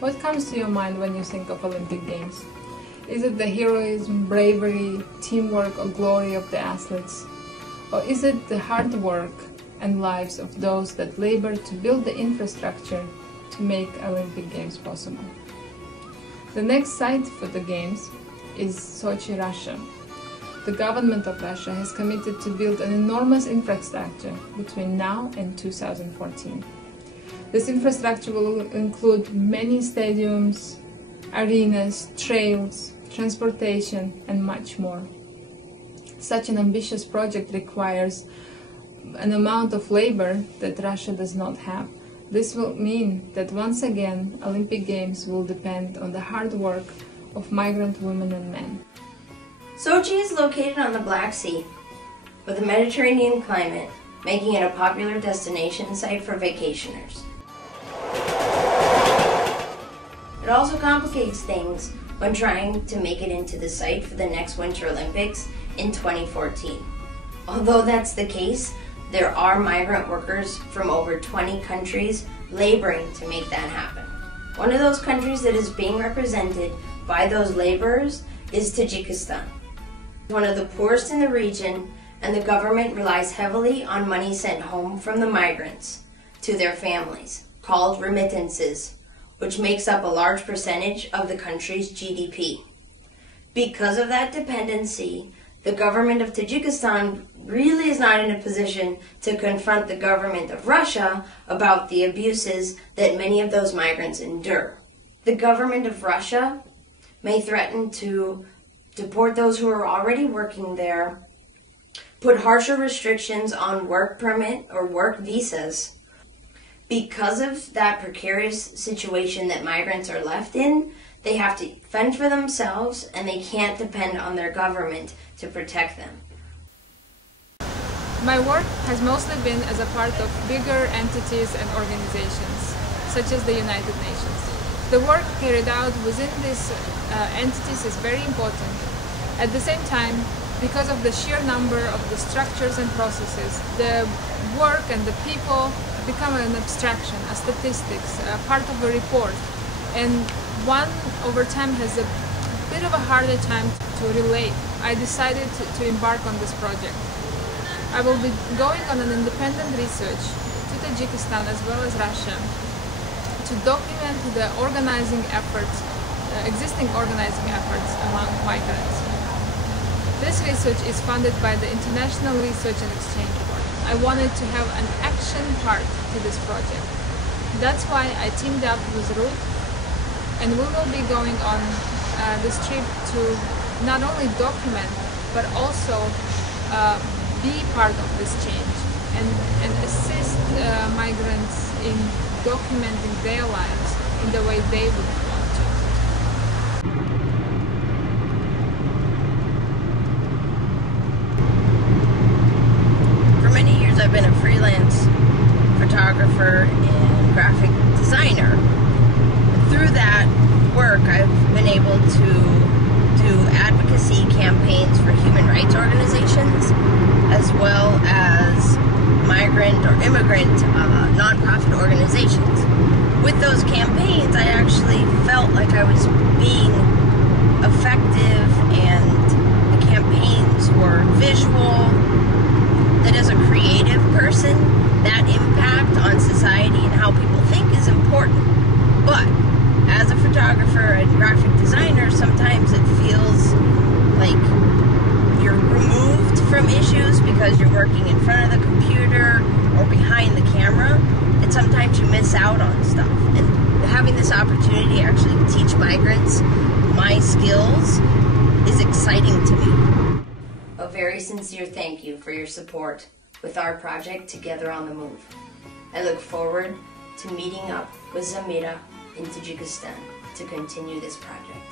What comes to your mind when you think of Olympic Games? Is it the heroism, bravery, teamwork or glory of the athletes? Or is it the hard work and lives of those that labor to build the infrastructure to make Olympic Games possible? The next site for the Games is Sochi, Russia. The government of Russia has committed to build an enormous infrastructure between now and 2014. This infrastructure will include many stadiums, arenas, trails, transportation, and much more. Such an ambitious project requires an amount of labor that Russia does not have. This will mean that once again, Olympic Games will depend on the hard work of migrant women and men. Sochi is located on the Black Sea, with a Mediterranean climate, making it a popular destination site for vacationers. It also complicates things when trying to make it into the site for the next Winter Olympics in 2014. Although that's the case, there are migrant workers from over 20 countries laboring to make that happen. One of those countries that is being represented by those laborers is Tajikistan. One of the poorest in the region, and the government relies heavily on money sent home from the migrants to their families, called remittances, which makes up a large percentage of the country's GDP. Because of that dependency, the government of Tajikistan really is not in a position to confront the government of Russia about the abuses that many of those migrants endure. The government of Russia may threaten to deport those who are already working there, put harsher restrictions on work permit or work visas. Because of that precarious situation that migrants are left in, they have to fend for themselves and they can't depend on their government to protect them. My work has mostly been as a part of bigger entities and organizations, such as the United Nations. The work carried out within these entities is very important. At the same time, because of the sheer number of the structures and processes, the work and the people become an abstraction, a statistics, a part of a report, and one over time has a bit of a harder time to relate. I decided to embark on this project. I will be going on an independent research to Tajikistan as well as Russia to document the organizing efforts, existing organizing efforts among migrants. This research is funded by the International Research and Exchange Board. I wanted to have an action part to this project. That's why I teamed up with Ruth, and we will be going on this trip to not only document, but also be part of this change and assist migrants in documenting their lives in the way they would want to. For many years I've been a freelance photographer and graphic designer. Through that work I've been able to do advocacy campaigns for human rights organizations as well as migrant or immigrant nonprofit organizations. With those campaigns I actually felt like I was being effective and the campaigns were visual, that as a creative person that impact on society and how people think is important. But as a photographer and graphic designer, sometimes it feels like you're removed from issues because you're working in front of the computer or behind the camera, and sometimes you miss out on stuff. And having this opportunity to actually teach migrants my skills is exciting to me. A very sincere thank you for your support with our project Together on the Move. I look forward to meeting up with Zamira in Tajikistan to continue this project.